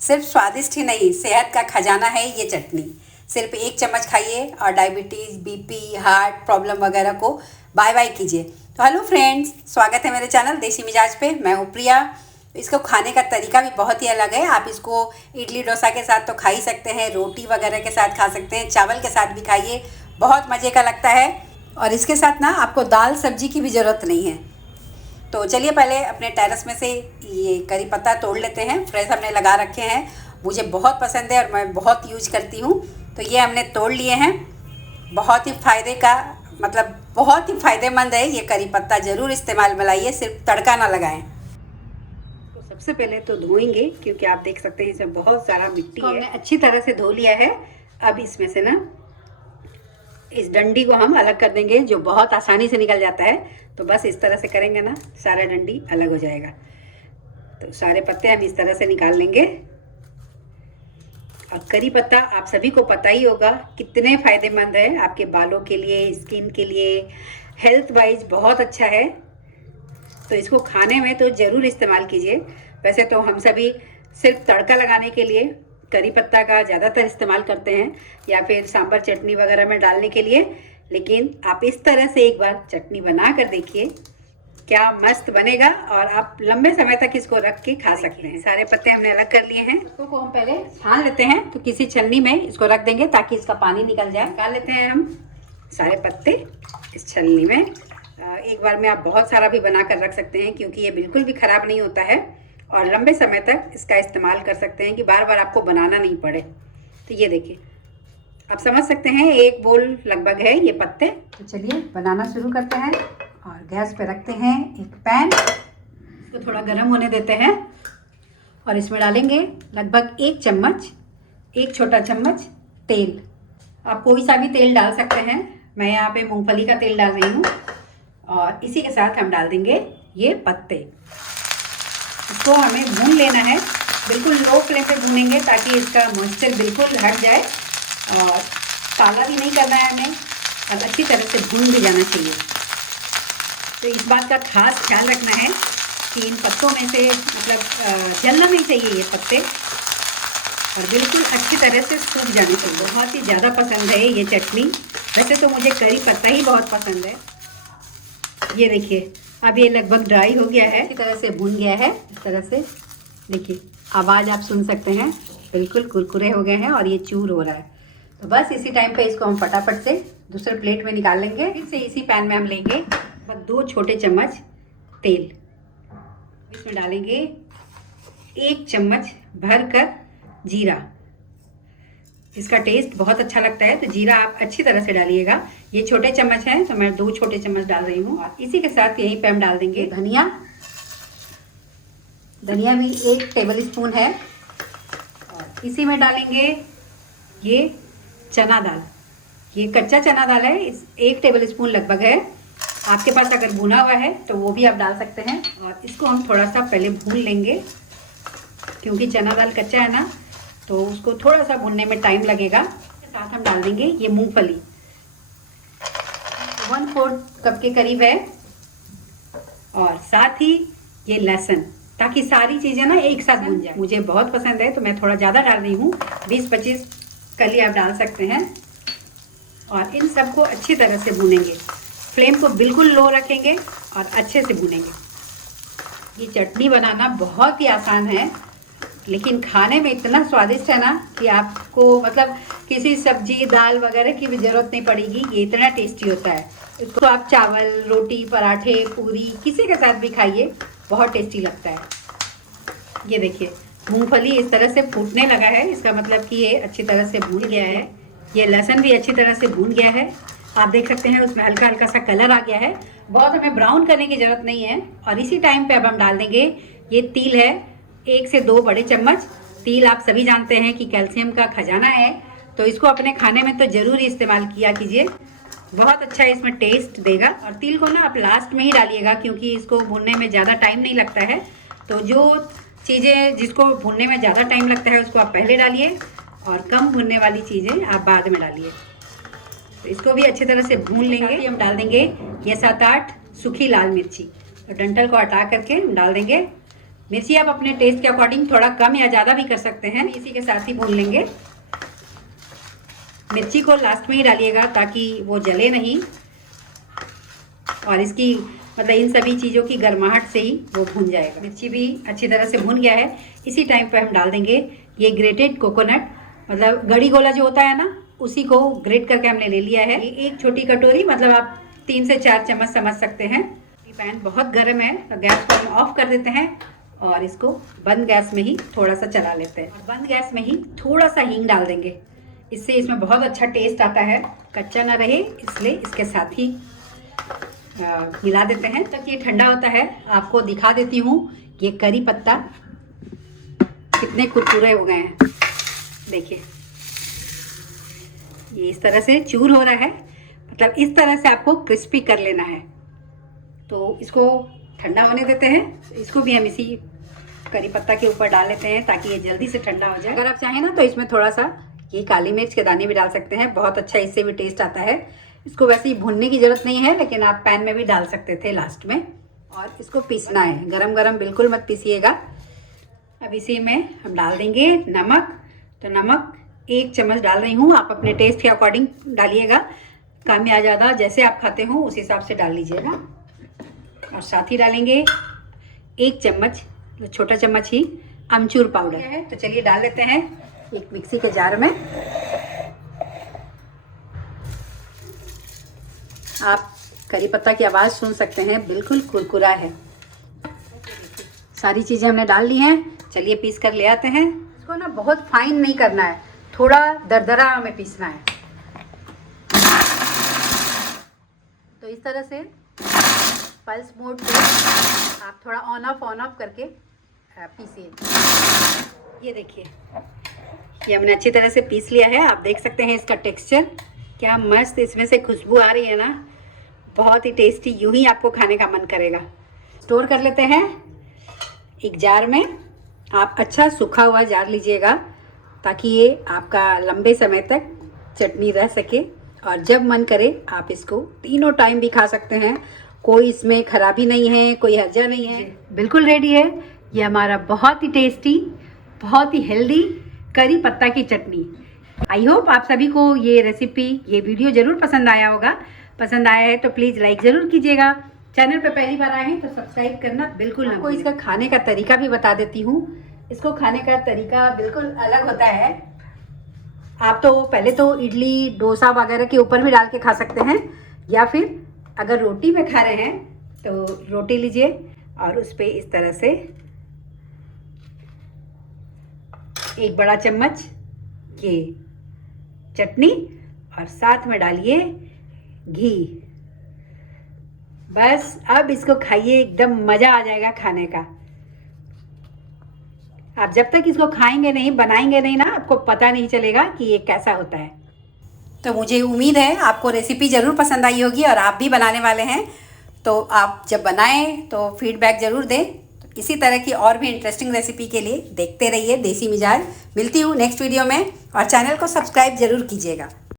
सिर्फ स्वादिष्ट ही नहीं, सेहत का खजाना है ये चटनी। सिर्फ एक चम्मच खाइए और डायबिटीज़, बीपी, हार्ट प्रॉब्लम वगैरह को बाय बाय कीजिए। तो हेलो फ्रेंड्स, स्वागत है मेरे चैनल देसी मिजाज पे। मैं हूँ प्रिया। इसको खाने का तरीका भी बहुत ही अलग है। आप इसको इडली डोसा के साथ तो खा ही सकते हैं, रोटी वगैरह के साथ खा सकते हैं, चावल के साथ भी खाइए, बहुत मज़े का लगता है। और इसके साथ ना आपको दाल सब्जी की भी ज़रूरत नहीं है। तो चलिए पहले अपने टेरेस में से ये करी पत्ता तोड़ लेते हैं। फ्रेश हमने लगा रखे हैं, मुझे बहुत पसंद है और मैं बहुत यूज करती हूँ। तो ये हमने तोड़ लिए हैं। बहुत ही बहुत ही फ़ायदेमंद है ये करी पत्ता। ज़रूर इस्तेमाल में लाइए, सिर्फ तड़का ना लगाएं। तो सबसे पहले तो धोएंगे, क्योंकि आप देख सकते हैं इसमें बहुत सारा मिट्टी है। हमने अच्छी तरह से धो लिया है। अब इसमें से ना इस डंडी को हम अलग कर देंगे, जो बहुत आसानी से निकल जाता है। तो बस इस तरह से करेंगे ना, सारा डंडी अलग हो जाएगा। तो सारे पत्ते हम इस तरह से निकाल लेंगे। और करी पत्ता आप सभी को पता ही होगा कितने फ़ायदेमंद है आपके बालों के लिए, स्किन के लिए, हेल्थ वाइज बहुत अच्छा है। तो इसको खाने में तो ज़रूर इस्तेमाल कीजिए। वैसे तो हम सभी सिर्फ तड़का लगाने के लिए करी पत्ता का ज़्यादातर इस्तेमाल करते हैं, या फिर सांभर चटनी वगैरह में डालने के लिए। लेकिन आप इस तरह से एक बार चटनी बना कर देखिए, क्या मस्त बनेगा। और आप लंबे समय तक इसको रख के खा सकते हैं। सारे पत्ते हमने अलग कर लिए हैं। इसको हम पहले छान लेते हैं। तो किसी छलनी में इसको रख देंगे ताकि इसका पानी निकल जाए। निकाल लेते हैं हम सारे पत्ते इस छलनी में। एक बार में आप बहुत सारा भी बना कर रख सकते हैं, क्योंकि ये बिल्कुल भी ख़राब नहीं होता है और लंबे समय तक इसका इस्तेमाल कर सकते हैं कि बार बार आपको बनाना नहीं पड़े। तो ये देखिए, आप समझ सकते हैं, एक बोल लगभग है ये पत्ते। तो चलिए बनाना शुरू करते हैं। और गैस पे रखते हैं एक पैन, इसको थोड़ा गर्म होने देते हैं। और इसमें डालेंगे लगभग एक छोटा चम्मच तेल। आप कोई सा भी तेल डाल सकते हैं, मैं यहाँ पे मूंगफली का तेल डाल रही हूँ। और इसी के साथ हम डाल देंगे ये पत्ते। इसको हमें भून लेना है, बिल्कुल लो फ्लेम पे भूनेंगे ताकि इसका मॉइस्चर बिल्कुल हट जाए। और काला भी नहीं करना है हमें, और अच्छी तरह से भून भी जाना चाहिए। तो इस बात का खास ख्याल रखना है कि इन पत्तों में से जलना नहीं चाहिए ये पत्ते, और बिल्कुल अच्छी तरह से सूख जाने चाहिए। बहुत ही ज़्यादा पसंद है ये चटनी। वैसे तो मुझे करी पत्ता ही बहुत पसंद है। ये देखिए, अब ये लगभग ड्राई हो गया है, इसी तरह से भून गया है। इस तरह से देखिए, आवाज़ आप सुन सकते हैं, बिल्कुल कुरकुरे हो गए हैं और ये चूर हो रहा है। तो बस इसी टाइम पे इसको हम फटाफट से दूसरे प्लेट में निकाल लेंगे। फिर से इसी पैन में हम लेंगे 2 छोटे चम्मच तेल। इसमें डालेंगे 1 चम्मच भरकर जीरा। इसका टेस्ट बहुत अच्छा लगता है, तो जीरा आप अच्छी तरह से डालिएगा। ये छोटे चम्मच हैं, तो मैं 2 छोटे चम्मच डाल रही हूँ। और इसी के साथ यहीं पे हम डाल देंगे धनिया। धनिया भी 1 टेबल स्पून है। और इसी में डालेंगे ये चना दाल। ये कच्चा चना दाल है, 1 टेबल स्पून लगभग है। आपके पास अगर भुना हुआ है तो वो भी आप डाल सकते हैं। और इसको हम थोड़ा सा पहले भून लेंगे, क्योंकि चना दाल कच्चा है ना, तो उसको थोड़ा सा भुनने में टाइम लगेगा। इसके साथ हम डाल देंगे ये मूंगफली, 1/4 कप के करीब है। और साथ ही ये लहसुन, ताकि सारी चीज़ें ना एक साथ भुन जाए। मुझे बहुत पसंद है तो मैं थोड़ा ज़्यादा डाल रही हूँ, 20-25 कली आप डाल सकते हैं। और इन सबको अच्छी तरह से भूनेंगे, फ्लेम को बिल्कुल लो रखेंगे और अच्छे से भूनेंगे। ये चटनी बनाना बहुत ही आसान है, लेकिन खाने में इतना स्वादिष्ट है ना कि आपको किसी सब्जी दाल वगैरह की भी ज़रूरत नहीं पड़ेगी। ये इतना टेस्टी होता है। इसको आप चावल, रोटी, पराठे, पूरी किसी के साथ भी खाइए, बहुत टेस्टी लगता है। ये देखिए, मूंगफली इस तरह से फूटने लगा है, इसका मतलब कि ये अच्छी तरह से भून गया है। ये लहसुन भी अच्छी तरह से भून गया है। आप देख सकते हैं उसमें हल्का हल्का सा कलर आ गया है। बहुत हमें ब्राउन करने की ज़रूरत नहीं है। और इसी टाइम पे अब हम डाल देंगे ये तिल है, 1 से 2 बड़े चम्मच। तिल आप सभी जानते हैं कि कैल्शियम का खजाना है, तो इसको अपने खाने में तो ज़रूर इस्तेमाल किया कीजिए, बहुत अच्छा इसमें टेस्ट देगा। और तिल को ना आप लास्ट में ही डालिएगा, क्योंकि इसको भूनने में ज़्यादा टाइम नहीं लगता है। तो जो चीज़ें जिसको भूनने में ज़्यादा टाइम लगता है उसको आप पहले डालिए, और कम भूनने वाली चीज़ें आप बाद में डालिए। तो इसको भी अच्छी तरह से भून लेंगे। हम डाल देंगे ये 7-8 सूखी लाल मिर्ची, और डंठल को हटा करके हम डाल देंगे मिर्ची आप अपने टेस्ट के अकॉर्डिंग थोड़ा कम या ज़्यादा भी कर सकते हैं। इसी के साथ ही भून लेंगे। मिर्ची को लास्ट में ही डालिएगा ताकि वो जले नहीं, और इसकी मतलब इन सभी चीज़ों की गर्माहट से ही वो भून जाएगा। मिर्ची भी अच्छी तरह से भून गया है। इसी टाइम पे हम डाल देंगे ये ग्रेटेड कोकोनट, मतलब गड़ी गोला जो होता है ना, उसी को ग्रेट करके हमने ले लिया है। ये एक छोटी कटोरी, मतलब आप 3 से 4 चम्मच समझ सकते हैं। पैन बहुत गर्म है तो गैस को हम ऑफ कर देते हैं और इसको बंद गैस में ही थोड़ा सा चला लेते हैं। और बंद गैस में ही थोड़ा सा हींग डाल देंगे, इससे इसमें बहुत अच्छा टेस्ट आता है, कच्चा ना रहे, इसलिए इसके साथ ही मिला देते हैं। तब ये ठंडा होता है आपको दिखा देती हूँ ये करी पत्ता कितने कुरकुरे हो गए हैं। देखिए ये इस तरह से चूर हो रहा है, मतलब इस तरह से आपको क्रिस्पी कर लेना है। तो इसको ठंडा होने देते हैं। इसको भी हम इसी करी पत्ता के ऊपर डाल लेते हैं ताकि ये जल्दी से ठंडा हो जाए। अगर आप चाहें ना तो इसमें थोड़ा सा ये काली मिर्च के दाने भी डाल सकते हैं, बहुत अच्छा इससे भी टेस्ट आता है। इसको वैसे ही भूनने की ज़रूरत नहीं है, लेकिन आप पैन में भी डाल सकते थे लास्ट में। और इसको पीसना है, गरम गरम बिल्कुल मत पीसिएगा। अब इसी में हम डाल देंगे नमक। तो नमक 1 चम्मच डाल रही हूँ, आप अपने टेस्ट के अकॉर्डिंग डालिएगा, कम या ज़्यादा जैसे आप खाते हो उस हिसाब से डाल लीजिएगा। और साथ ही डालेंगे 1 चम्मच, छोटा चम्मच ही अमचूर पाउडर है। तो चलिए डाल लेते हैं एक मिक्सी के जार में। आप करी पत्ता की आवाज़ सुन सकते हैं, बिल्कुल कुरकुरा है। सारी चीज़ें हमने डाल ली हैं, चलिए पीस कर ले आते हैं। इसको ना बहुत फाइन नहीं करना है, थोड़ा दरदरा हमें पीसना है। तो इस तरह से पल्स मोड पे आप थोड़ा ऑन ऑफ करके पीसिए। ये देखिए ये हमने अच्छी तरह से पीस लिया है। आप देख सकते हैं इसका टेक्सचर क्या मस्त, इसमें से खुशबू आ रही है ना, बहुत ही टेस्टी, यूं ही आपको खाने का मन करेगा। स्टोर कर लेते हैं एक जार में। आप अच्छा सूखा हुआ जार लीजिएगा ताकि ये आपका लंबे समय तक चटनी रह सके, और जब मन करे आप इसको तीनों टाइम भी खा सकते हैं, कोई इसमें खराबी नहीं है, कोई हर्जा नहीं है। बिल्कुल रेडी है ये हमारा बहुत ही टेस्टी, बहुत ही हेल्दी करी पत्ता की चटनी। आई होप आप सभी को ये रेसिपी, ये वीडियो ज़रूर पसंद आया होगा। पसंद आया है तो प्लीज़ लाइक ज़रूर कीजिएगा। चैनल पे पहली बार आए हैं तो सब्सक्राइब करना बिल्कुल ना। आपको इसका खाने का तरीका भी बता देती हूँ। इसको खाने का तरीका बिल्कुल अलग होता है। आप तो पहले तो इडली, डोसा वगैरह के ऊपर भी डाल के खा सकते हैं, या फिर अगर रोटी में खा रहे हैं तो रोटी लीजिए और उस पर इस तरह से 1 बड़ा चम्मच ये चटनी और साथ में डालिए घी। बस अब इसको खाइए, एकदम मज़ा आ जाएगा खाने का। आप जब तक इसको खाएंगे नहीं, बनाएंगे नहीं ना, आपको पता नहीं चलेगा कि ये कैसा होता है। तो मुझे उम्मीद है आपको रेसिपी ज़रूर पसंद आई होगी और आप भी बनाने वाले हैं। तो आप जब बनाएं तो फीडबैक ज़रूर दें। तो इसी तरह की और भी इंटरेस्टिंग रेसिपी के लिए देखते रहिए देसी मिजाज। मिलती हूँ नेक्स्ट वीडियो में, और चैनल को सब्सक्राइब ज़रूर कीजिएगा।